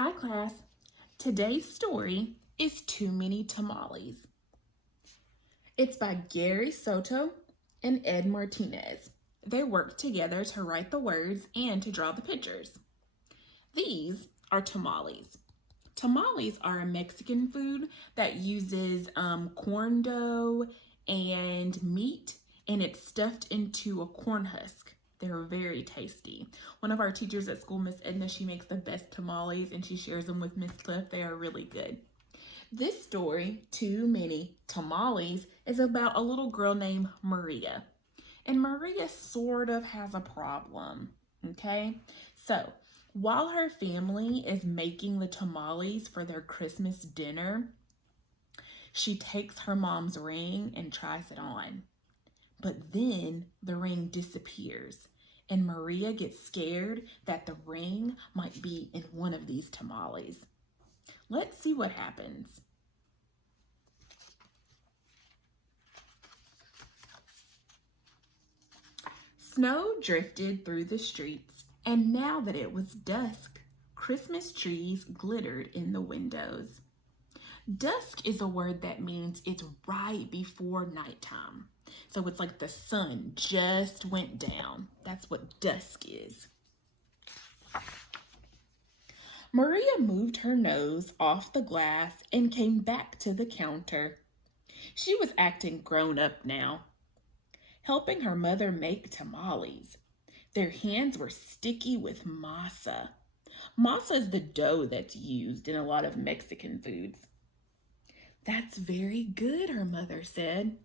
Hi class. Today's story is Too Many Tamales. It's by Gary Soto and Ed Martinez. They worked together to write the words and to draw the pictures. These are tamales. Tamales are a Mexican food that uses corn dough and meat, and it's stuffed into a corn husk. They're very tasty. One of our teachers at school, Miss Edna, she makes the best tamales and she shares them with Miss Cliff. They are really good. This story, Too Many Tamales, is about a little girl named Maria. And Maria sort of has a problem, okay? So, while her family is making the tamales for their Christmas dinner, she takes her mom's ring and tries it on. But then the ring disappears, and Maria gets scared that the ring might be in one of these tamales. Let's see what happens. Snow drifted through the streets, and now that it was dusk, Christmas trees glittered in the windows. Dusk is a word that means it's right before nighttime. So it's like the sun just went down. That's what dusk is. Maria moved her nose off the glass and came back to the counter. She was acting grown up now, helping her mother make tamales. Their hands were sticky with masa. Masa is the dough that's used in a lot of Mexican foods. "That's very good," her mother said.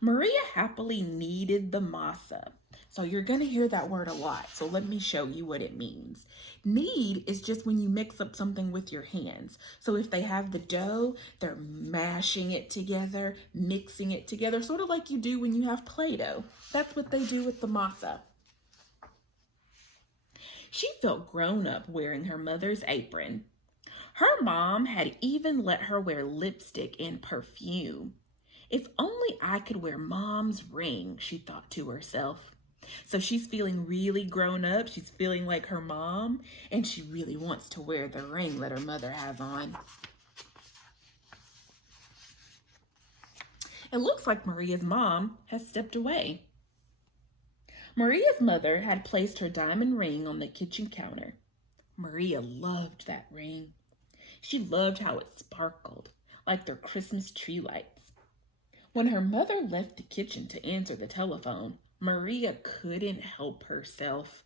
Maria happily kneaded the masa. So you're going to hear that word a lot. So let me show you what it means. Knead is just when you mix up something with your hands. So if they have the dough, they're mashing it together, mixing it together, sort of like you do when you have Play-Doh. That's what they do with the masa. She felt grown up wearing her mother's apron. Her mom had even let her wear lipstick and perfume. If only I could wear mom's ring, she thought to herself. So she's feeling really grown up. She's feeling like her mom, and she really wants to wear the ring that her mother has on. It looks like Maria's mom has stepped away. Maria's mother had placed her diamond ring on the kitchen counter. Maria loved that ring. She loved how it sparkled, like their Christmas tree lights. When her mother left the kitchen to answer the telephone, Maria couldn't help herself.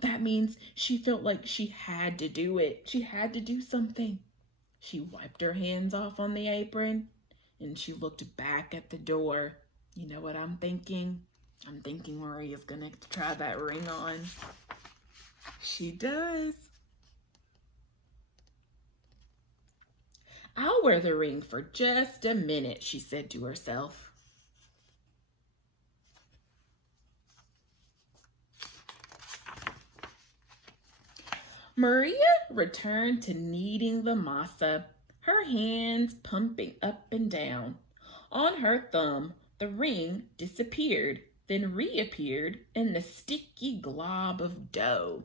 That means she felt like she had to do it. She had to do something. She wiped her hands off on the apron, and she looked back at the door. You know what I'm thinking? I'm thinking Maria's gonna try that ring on. She does. "I'll wear the ring for just a minute," she said to herself. Maria returned to kneading the masa, her hands pumping up and down. On her thumb, the ring disappeared, then reappeared in the sticky glob of dough.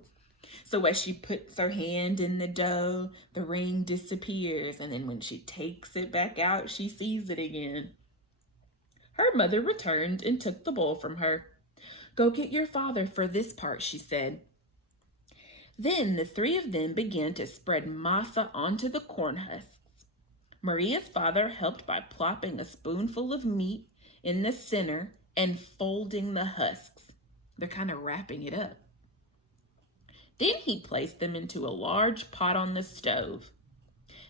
So as she puts her hand in the dough, the ring disappears, and then when she takes it back out, she sees it again. Her mother returned and took the bowl from her. "Go get your father for this part," she said. Then the three of them began to spread masa onto the corn husks. Maria's father helped by plopping a spoonful of meat in the center and folding the husks. They're kind of wrapping it up. Then he placed them into a large pot on the stove.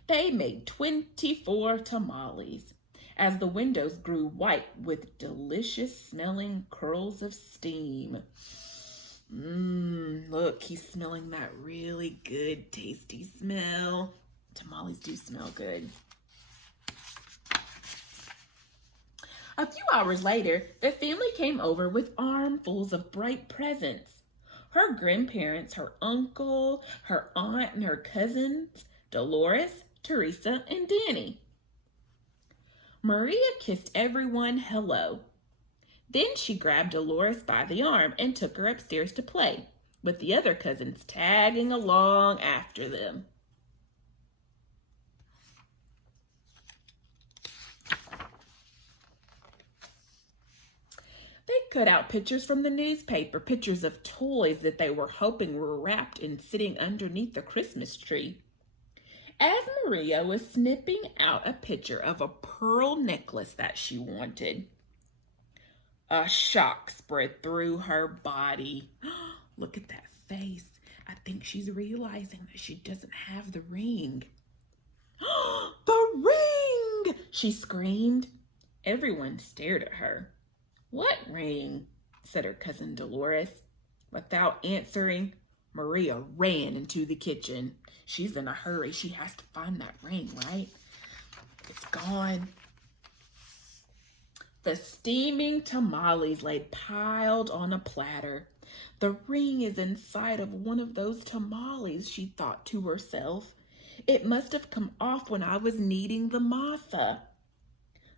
They made 24 tamales as the windows grew white with delicious smelling curls of steam. Look, he's smelling that really good, tasty smell. Tamales do smell good. A few hours later, the family came over with armfuls of bright presents. Her grandparents, her uncle, her aunt, and her cousins, Dolores, Teresa, and Danny. Maria kissed everyone hello. Then she grabbed Dolores by the arm and took her upstairs to play, with the other cousins tagging along after them. They cut out pictures from the newspaper, pictures of toys that they were hoping were wrapped and sitting underneath the Christmas tree. As Maria was snipping out a picture of a pearl necklace that she wanted, a shock spread through her body. Look at that face. I think she's realizing that she doesn't have the ring. The ring! She screamed. Everyone stared at her. What ring? Said her cousin Dolores. Without answering, Maria ran into the kitchen. She's in a hurry. She has to find that ring, right? It's gone. The steaming tamales lay piled on a platter. The ring is inside of one of those tamales, she thought to herself. It must have come off when I was kneading the masa.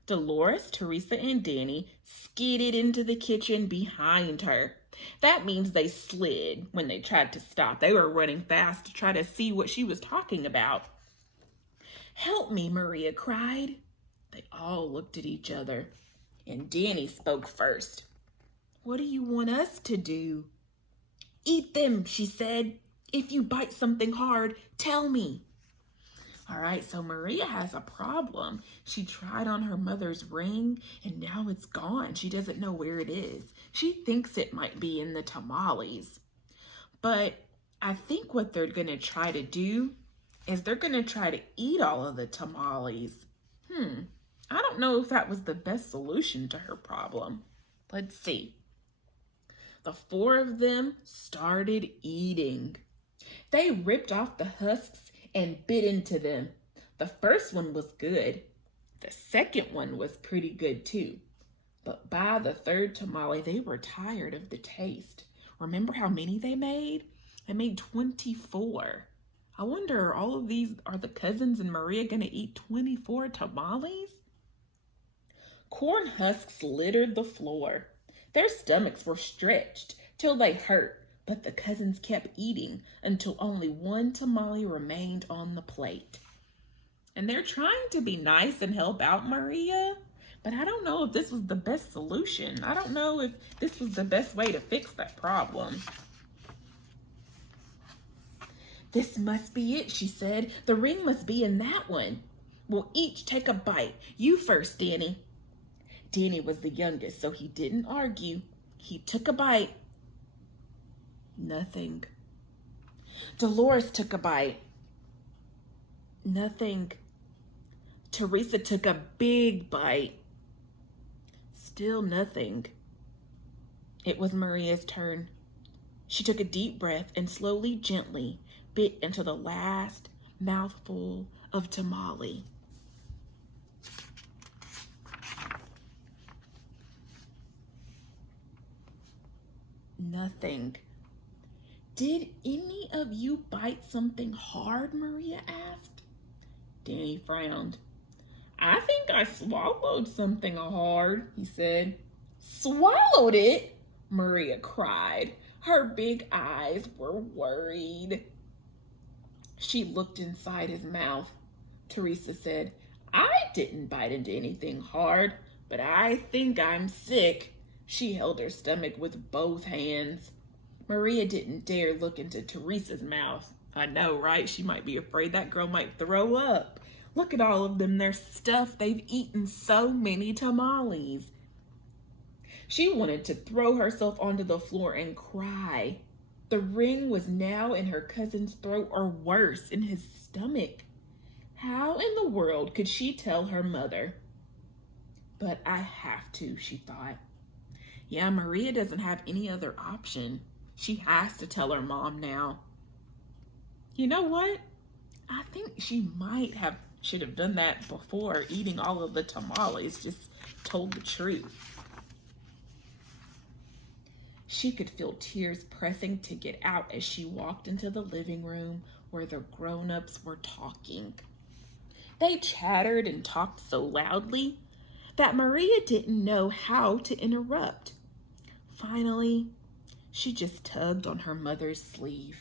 Dolores, Teresa, and Danny skidded into the kitchen behind her. That means they slid when they tried to stop. They were running fast to try to see what she was talking about. Help me, Maria cried. They all looked at each other, and Danny spoke first. What do you want us to do? Eat them, she said. If you bite something hard, tell me. All right, so Maria has a problem. She tried on her mother's ring, and now it's gone. She doesn't know where it is. She thinks it might be in the tamales. But I think what they're going to try to do is they're going to try to eat all of the tamales. I don't know if that was the best solution to her problem. Let's see. The four of them started eating. They ripped off the husks and bit into them. The first one was good. The second one was pretty good too. But by the third tamale, they were tired of the taste. Remember how many they made? They made 24. I wonder, are the cousins and Maria going to eat 24 tamales? Corn husks littered the floor. Their stomachs were stretched till they hurt, but the cousins kept eating until only one tamale remained on the plate. And they're trying to be nice and help out Maria, but I don't know if this was the best solution. I don't know if this was the best way to fix that problem. This must be it, she said. The ring must be in that one. We'll each take a bite. You first, Danny. Danny was the youngest, so he didn't argue. He took a bite. Nothing. Dolores took a bite. Nothing. Teresa took a big bite. Still nothing. It was Maria's turn. She took a deep breath and slowly, gently bit into the last mouthful of tamale. Nothing. Did any of you bite something hard? Maria asked. Danny frowned. I think I swallowed something hard, he said. Swallowed it? Maria cried. Her big eyes were worried. She looked inside his mouth. Teresa said, I didn't bite into anything hard, but I think I'm sick. She held her stomach with both hands. Maria didn't dare look into Teresa's mouth. I know, right? She might be afraid that girl might throw up. Look at all of them. They're stuffed. They've eaten so many tamales. She wanted to throw herself onto the floor and cry. The ring was now in her cousin's throat, or worse, in his stomach. How in the world could she tell her mother? But I have to, she thought. Yeah, Maria doesn't have any other option. She has to tell her mom now. You know what? I think she should have done that before eating all of the tamales, just told the truth. She could feel tears pressing to get out as she walked into the living room where the grown-ups were talking. They chattered and talked so loudly that Maria didn't know how to interrupt. Finally, she just tugged on her mother's sleeve.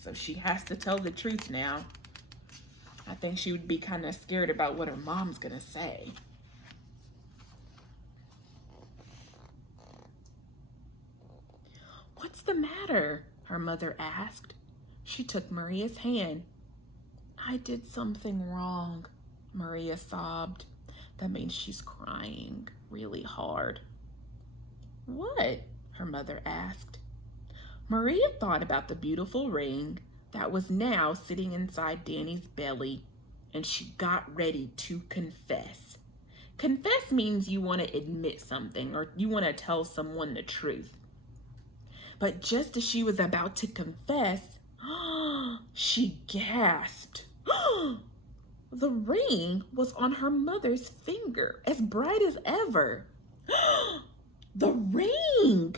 So she has to tell the truth now. I think she would be kind of scared about what her mom's gonna say. "What's the matter?" her mother asked. She took Maria's hand. "I did something wrong," Maria sobbed. That means she's crying really hard. "What?" her mother asked. Maria thought about the beautiful ring that was now sitting inside Danny's belly, and she got ready to confess. Confess means you want to admit something or you want to tell someone the truth. But just as she was about to confess, she gasped. The ring was on her mother's finger, as bright as ever. "The ring!"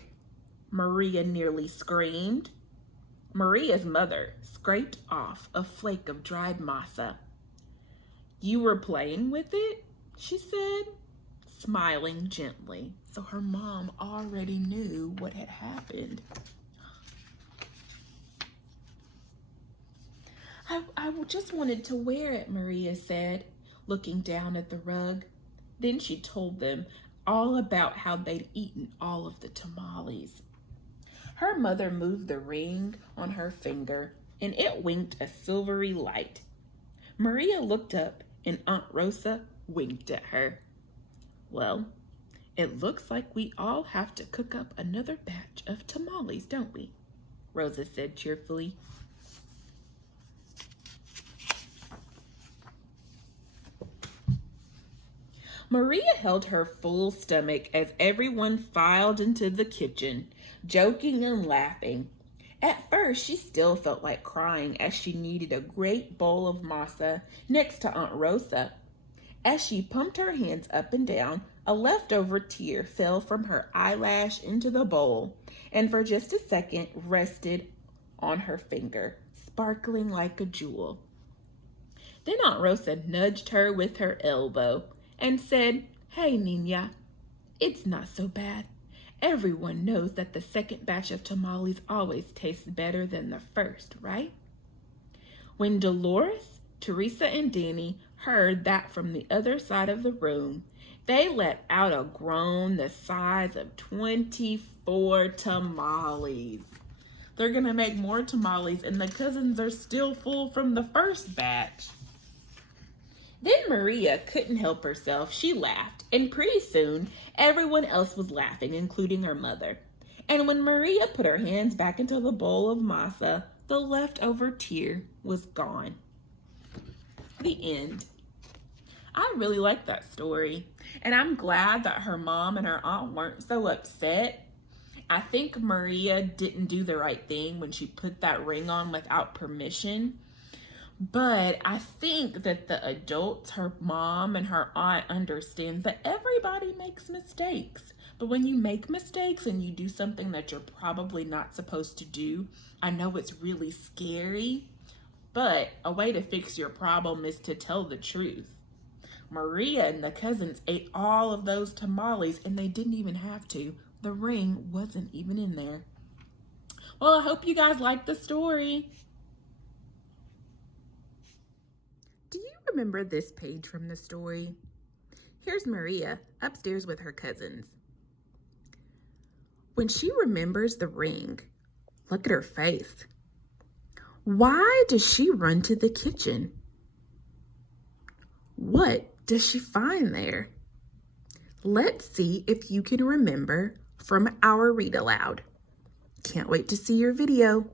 Maria nearly screamed. Maria's mother scraped off a flake of dried masa. "You were playing with it?" she said, smiling gently, so her mom already knew what had happened. I just wanted to wear it," Maria said, looking down at the rug. Then she told them all about how they'd eaten all of the tamales. Her mother moved the ring on her finger, and it winked a silvery light. Maria looked up, and Aunt Rosa winked at her. "Well, it looks like we all have to cook up another batch of tamales, don't we?" Rosa said cheerfully. Maria held her full stomach as everyone filed into the kitchen, joking and laughing. At first, she still felt like crying as she needed a great bowl of masa next to Aunt Rosa. As she pumped her hands up and down, a leftover tear fell from her eyelash into the bowl, and for just a second rested on her finger, sparkling like a jewel. Then Aunt Rosa nudged her with her elbow and said, "Hey, Nina, it's not so bad. Everyone knows that the second batch of tamales always tastes better than the first, right?" When Dolores, Teresa, and Danny heard that from the other side of the room, they let out a groan the size of 24 tamales. They're going to make more tamales, and the cousins are still full from the first batch. Then Maria couldn't help herself. She laughed, and pretty soon everyone else was laughing, including her mother. And when Maria put her hands back into the bowl of masa, the leftover tear was gone. The end. I really like that story, and I'm glad that her mom and her aunt weren't so upset. I think Maria didn't do the right thing when she put that ring on without permission. But I think that the adults, her mom and her aunt, understand that everybody makes mistakes. But when you make mistakes and you do something that you're probably not supposed to do, I know it's really scary, but a way to fix your problem is to tell the truth. Maria and the cousins ate all of those tamales, and they didn't even have to. The ring wasn't even in there. Well, I hope you guys liked the story. Do you remember this page from the story? Here's Maria upstairs with her cousins. When she remembers the ring, look at her face. Why does she run to the kitchen? What does she find there? Let's see if you can remember from our read aloud. Can't wait to see your video.